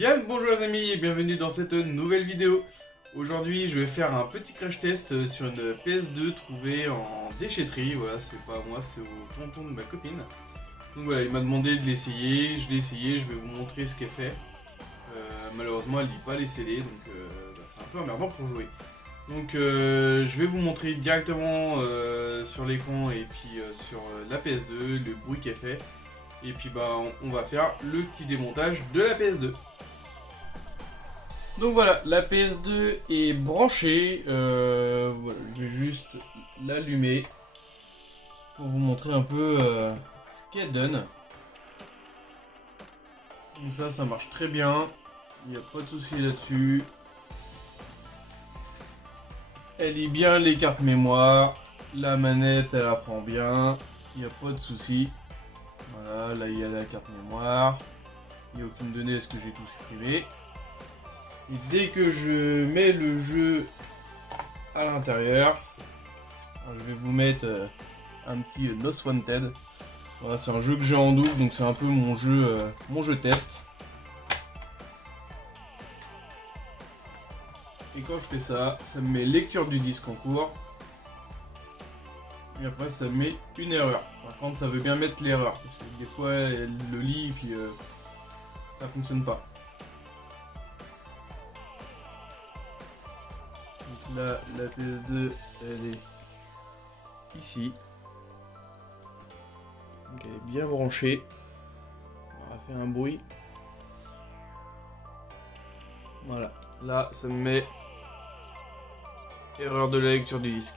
Bien le bonjour les amis et bienvenue dans cette nouvelle vidéo. Aujourd'hui je vais faire un petit crash test sur une PS2 trouvée en déchetterie. Voilà, c'est pas moi, c'est au tonton de ma copine. Donc voilà, il m'a demandé de l'essayer, je l'ai essayé, je vais vous montrer ce qu'elle fait. Malheureusement elle lit pas les CD donc c'est un peu emmerdant pour jouer. Donc je vais vous montrer directement sur l'écran et puis sur la PS2 le bruit qu'elle fait. Et puis on va faire le petit démontage de la PS2. Donc voilà, la PS2 est branchée. Voilà, je vais juste l'allumer pour vous montrer un peu ce qu'elle donne. Donc ça marche très bien. Il n'y a pas de souci là-dessus. Elle lit bien les cartes mémoire. La manette, elle apprend bien. Il n'y a pas de souci. Voilà, là il y a la carte mémoire. Il n'y a aucune donnée, est-ce que j'ai tout supprimé? Et dès que je mets le jeu à l'intérieur, je vais vous mettre un petit Most Wanted. Voilà, c'est un jeu que j'ai en double, donc c'est un peu mon jeu test. Et quand je fais ça, ça me met lecture du disque en cours. Et après ça me met une erreur. Par contre ça veut bien mettre l'erreur, parce que des fois elle le lit et puis ça fonctionne pas. Donc là, la PS2, elle est ici. Donc elle est bien branchée. On va faire un bruit. Voilà. Là, ça me met erreur de la lecture du disque.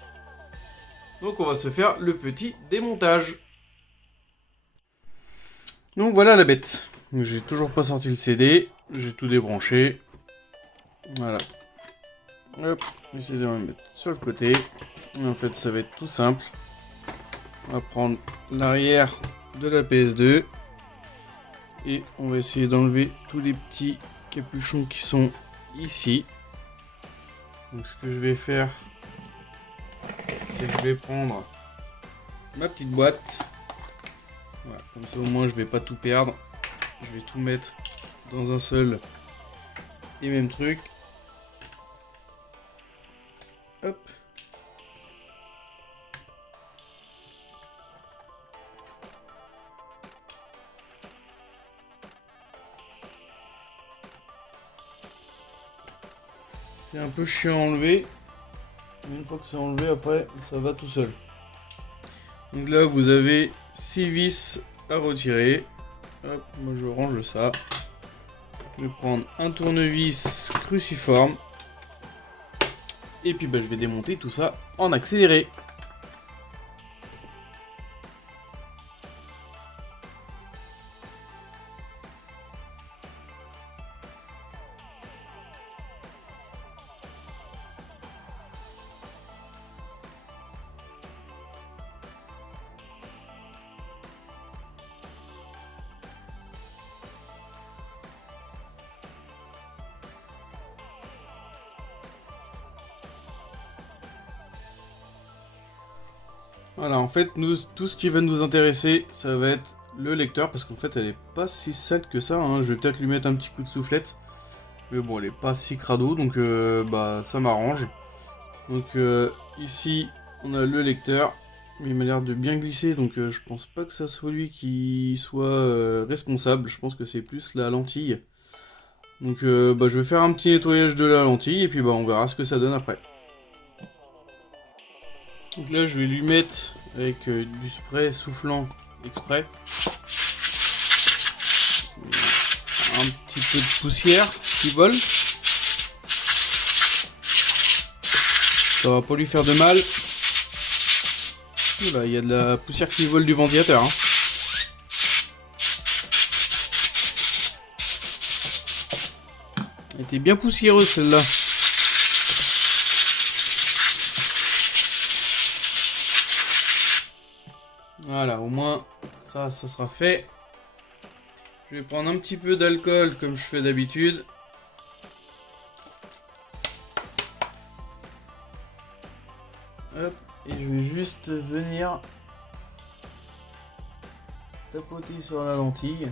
Donc on va se faire le petit démontage. Donc voilà la bête. J'ai toujours pas sorti le CD. J'ai tout débranché. Voilà. Hop, j'essaie de le mettre sur le côté. Et en fait, ça va être tout simple. On va prendre l'arrière de la PS2. Et on va essayer d'enlever tous les petits capuchons qui sont ici. Donc ce que je vais faire, c'est que je vais prendre ma petite boîte. Voilà, comme ça au moins je vais pas tout perdre. Je vais tout mettre dans un seul et même truc. Hop. C'est un peu chiant à enlever. Mais une fois que c'est enlevé, après, ça va tout seul. Donc là, vous avez 6 vis à retirer. Hop, moi je range ça. Je vais prendre un tournevis cruciforme. Et puis je vais démonter tout ça en accéléré. Voilà, en fait, tout ce qui va nous intéresser, ça va être le lecteur, parce qu'en fait, elle est pas si sale que ça, hein. Je vais peut-être lui mettre un petit coup de soufflette, mais bon, elle est pas si crado, donc ça m'arrange. Donc ici, on a le lecteur, mais il m'a l'air de bien glisser, donc je pense pas que ça soit lui qui soit responsable, je pense que c'est plus la lentille. Donc je vais faire un petit nettoyage de la lentille, et puis on verra ce que ça donne après. Donc là je vais lui mettre avec du spray soufflant exprès un petit peu de poussière qui vole. Ça va pas lui faire de mal. Oula, il y a de la poussière qui vole du ventilateur, hein. Elle était bien poussiéreuse celle-là. Voilà, au moins ça sera fait. Je vais prendre un petit peu d'alcool comme je fais d'habitude. Hop, et je vais juste venir tapoter sur la lentille.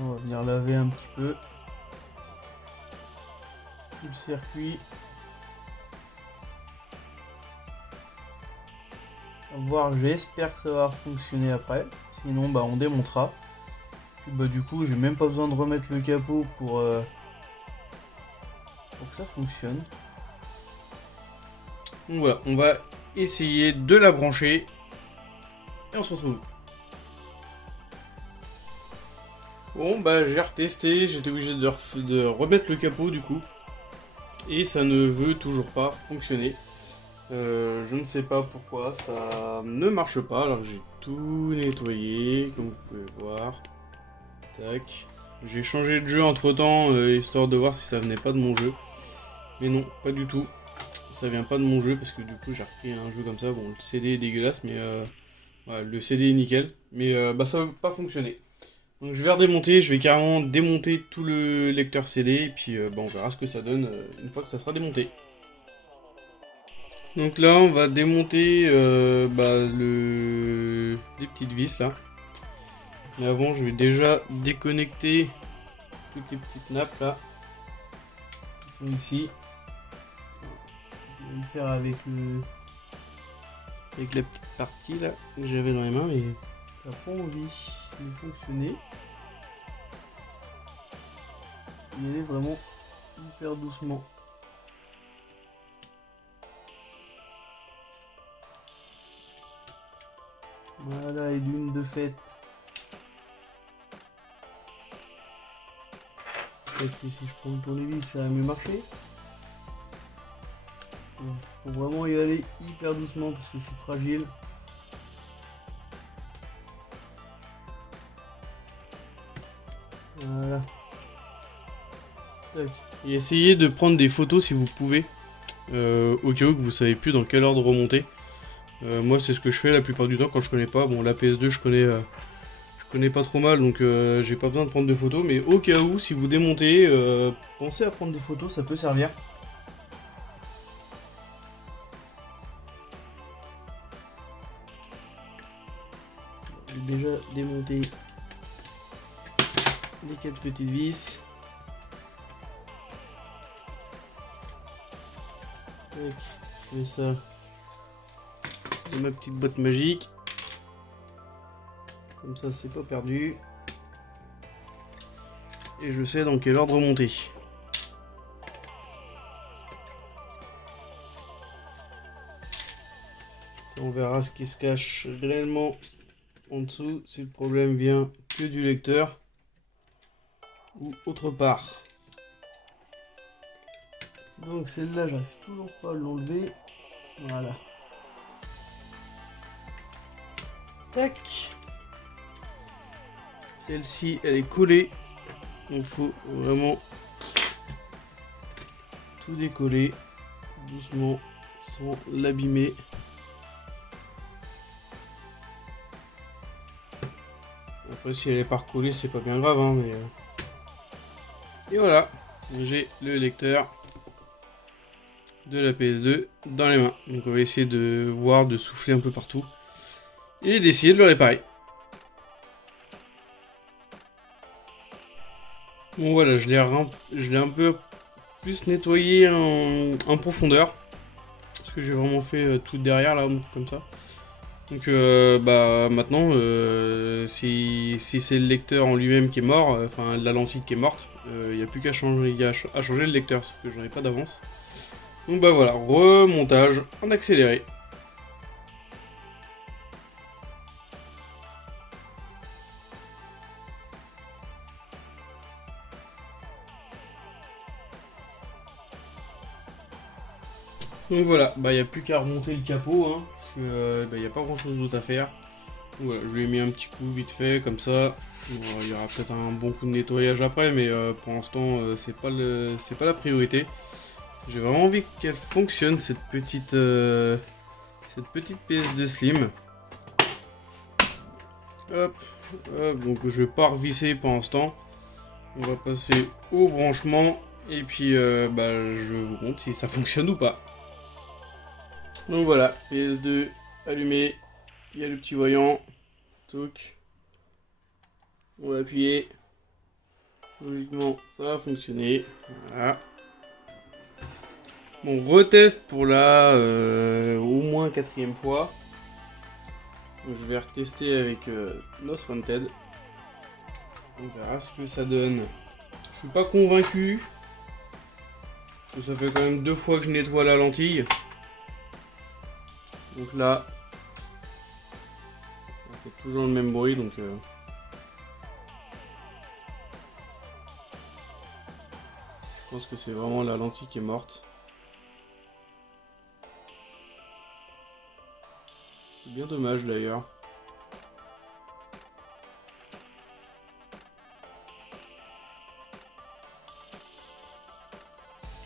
On va venir laver un petit peu tout le circuit. Voir, j'espère que ça va fonctionner après. Sinon, bah, on démontera. Puis, bah, du coup, j'ai même pas besoin de remettre le capot pour que ça fonctionne. Donc voilà, on va essayer de la brancher. Et on se retrouve. Bon, bah, j'ai retesté. J'étais obligé de remettre le capot du coup. Et ça ne veut toujours pas fonctionner. Je ne sais pas pourquoi ça ne marche pas. Alors j'ai tout nettoyé, comme vous pouvez voir. Tac. J'ai changé de jeu entre temps, histoire de voir si ça venait pas de mon jeu. Mais non, pas du tout. Ça vient pas de mon jeu parce que du coup j'ai repris un jeu comme ça. Bon, le CD est dégueulasse, mais voilà, le CD est nickel. Mais bah, ça va pas fonctionner. Donc je vais redémonter, je vais carrément démonter tout le lecteur CD. Et puis bah, on verra ce que ça donne une fois que ça sera démonté. Donc là, on va démonter bah, les petites vis là. Mais avant, je vais déjà déconnecter toutes les petites nappes là qui sont ici. Je vais le faire avec la petite partie là que j'avais dans les mains, mais ça n'a pas envie de fonctionner. Il y allait vraiment hyper doucement. Voilà, et d'une de fait. Peut-être que si je prends le tournevis, ça va mieux marcher. Faut vraiment y aller hyper doucement parce que c'est fragile. Voilà. Tac. Et essayez de prendre des photos si vous pouvez. Au cas où que vous savez plus dans quel ordre remonter. Moi c'est ce que je fais la plupart du temps quand je connais pas. Bon, la PS2 je connais pas trop mal, donc j'ai pas besoin de prendre de photos, mais au cas où, si vous démontez, pensez à prendre des photos, ça peut servir. J'ai déjà démonté les 4 petites vis. Donc, je mets ça dans ma petite boîte magique. Comme ça, c'est pas perdu. Et je sais dans quel ordre monter. Ça, on verra ce qui se cache réellement en dessous, si le problème vient que du lecteur ou autre part. Donc celle-là, j'arrive toujours pas à l'enlever. Voilà. Tac. Celle-ci, elle est collée. Il faut vraiment tout décoller doucement sans l'abîmer. Après, si elle est pas recollée, c'est pas bien grave, hein, mais et voilà, j'ai le lecteur de la PS2 dans les mains. Donc on va essayer de voir, de souffler un peu partout et d'essayer de le réparer. Bon voilà, je l'ai un peu plus nettoyé en profondeur. Parce que j'ai vraiment fait tout derrière là, comme ça. Donc bah maintenant, si c'est le lecteur en lui-même qui est mort, enfin la lentille qui est morte, il n'y a plus qu'à changer, changer le lecteur, parce que j'en ai pas d'avance. Donc bah voilà, remontage en accéléré. Donc voilà, bah il n'y a plus qu'à remonter le capot, hein, parce que bah, il n'y a pas grand chose d'autre à faire. Donc voilà, je lui ai mis un petit coup vite fait, comme ça. Bon, il y aura peut-être un bon coup de nettoyage après, mais pour l'instant, c'est pas la priorité. J'ai vraiment envie qu'elle fonctionne, cette petite PS2 Slim. Hop, hop, donc je vais pas revisser pour l'instant. On va passer au branchement, et puis bah, je vous montre si ça fonctionne ou pas. Donc voilà, PS2 allumé, il y a le petit voyant. Toc. On va appuyer. logiquement ça va fonctionner. Voilà. On reteste pour la au moins 4e fois. Donc, je vais retester avec Most Wanted. On verra ce que ça donne. Je suis pas convaincu. Parce que ça fait quand même 2 fois que je nettoie la lentille. Donc là, ça fait toujours le même bruit. Donc je pense que c'est vraiment la lentille qui est morte. C'est bien dommage d'ailleurs.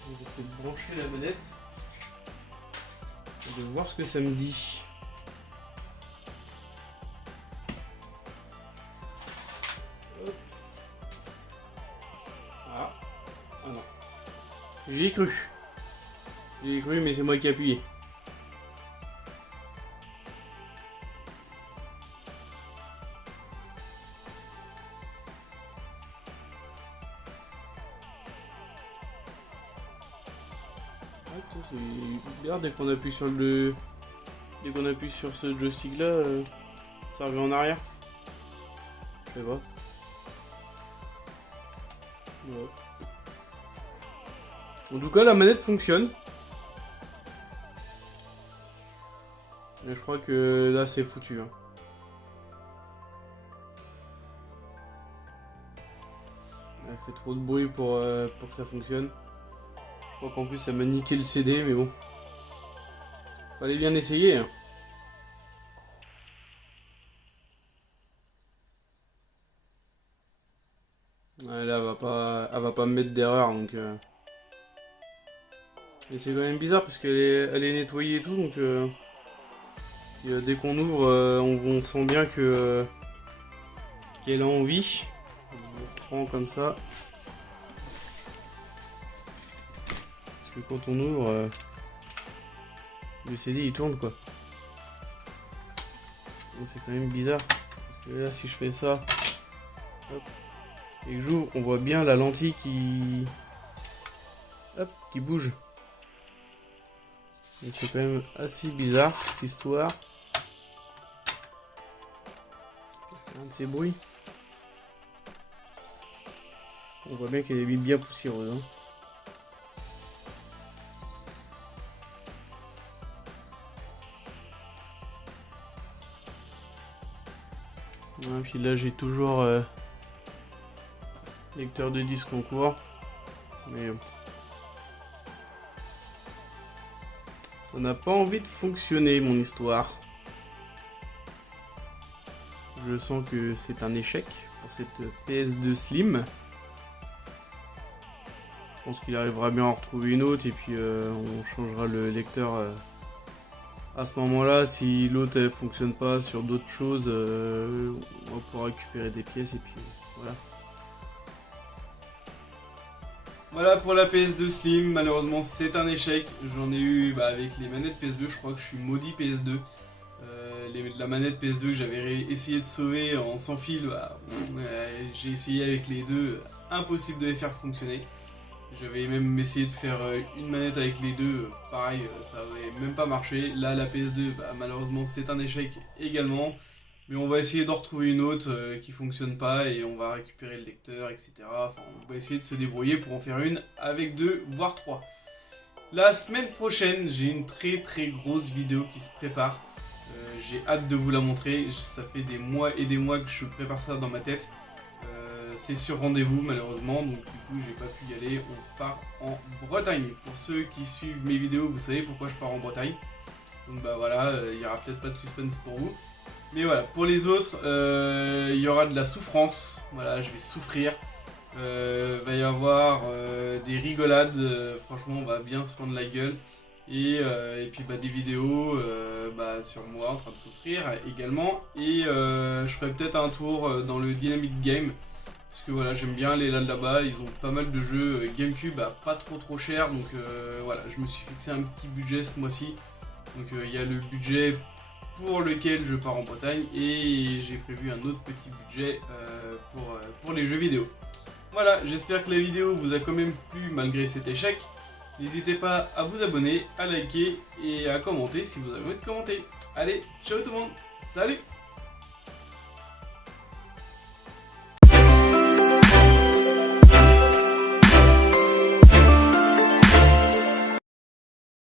Je vais essayer de brancher la manette et de voir ce que ça me dit. Hop. Ah. Ah non. J'y ai cru. J'y ai cru, mais c'est moi qui ai appuyé. C'est bizarre, dès qu'on appuie sur ce joystick là, ça revient en arrière. Je sais pas. Ouais. En tout cas, la manette fonctionne. Et je crois que là c'est foutu. Hein. Elle fait trop de bruit pour que ça fonctionne. Je crois qu'en plus ça m'a niqué le CD, mais bon. Fallait bien essayer. Hein. Ouais, là, elle va pas me mettre d'erreur, donc... Et c'est quand même bizarre, parce qu'elle est nettoyée et tout, donc... dès qu'on ouvre, on sent bien que... qu'elle a envie. On reprend comme ça. Parce que quand on ouvre... le CD il tourne quoi. C'est quand même bizarre. Parce que là si je fais ça hop, et que j'ouvre, on voit bien la lentille qui bouge. Et c'est quand même assez bizarre cette histoire. Je vais faire un de ces bruits. On voit bien qu'elle est bien poussiéreuse. Hein. Et puis là j'ai toujours lecteur de disque en cours, mais ça n'a pas envie de fonctionner mon histoire. Je sens que c'est un échec pour cette PS2 Slim. Je pense qu'il arrivera bien à en retrouver une autre et puis on changera le lecteur à ce moment-là. Si l'autre ne fonctionne pas sur d'autres choses, on va pouvoir récupérer des pièces et puis voilà. Voilà pour la PS2 Slim, malheureusement c'est un échec. J'en ai eu avec les manettes PS2, je crois que je suis maudit PS2. La manette PS2 que j'avais essayé de sauver en sans fil, j'ai essayé avec les deux, impossible de les faire fonctionner. J'avais même essayé de faire une manette avec les deux, pareil, ça n'avait même pas marché. Là la PS2, malheureusement c'est un échec également. Mais on va essayer d'en retrouver une autre qui fonctionne pas et on va récupérer le lecteur, etc. Enfin, on va essayer de se débrouiller pour en faire une avec 2, voire 3. La semaine prochaine, j'ai une très grosse vidéo qui se prépare. J'ai hâte de vous la montrer. Ça fait des mois et des mois que je prépare ça dans ma tête. C'est sur rendez-vous malheureusement, donc du coup j'ai pas pu y aller. On part en Bretagne. Pour ceux qui suivent mes vidéos, vous savez pourquoi je pars en Bretagne. Donc voilà, il n'y aura peut-être pas de suspense pour vous. Mais voilà, pour les autres, il y aura de la souffrance. Voilà, je vais souffrir. Va y avoir des rigolades. Franchement, on va bien se prendre la gueule. Et puis des vidéos sur moi en train de souffrir également. Et je ferai peut-être un tour dans le Dynamic Game. Parce que voilà, j'aime bien aller là-bas. Ils ont pas mal de jeux GameCube à pas trop cher. Donc voilà, je me suis fixé un petit budget ce mois-ci. Donc il y a le budget pour lequel je pars en Bretagne et j'ai prévu un autre petit budget pour les jeux vidéo. Voilà, j'espère que la vidéo vous a quand même plu malgré cet échec. N'hésitez pas à vous abonner, à liker et à commenter si vous avez envie de commenter. Allez, ciao tout le monde, salut!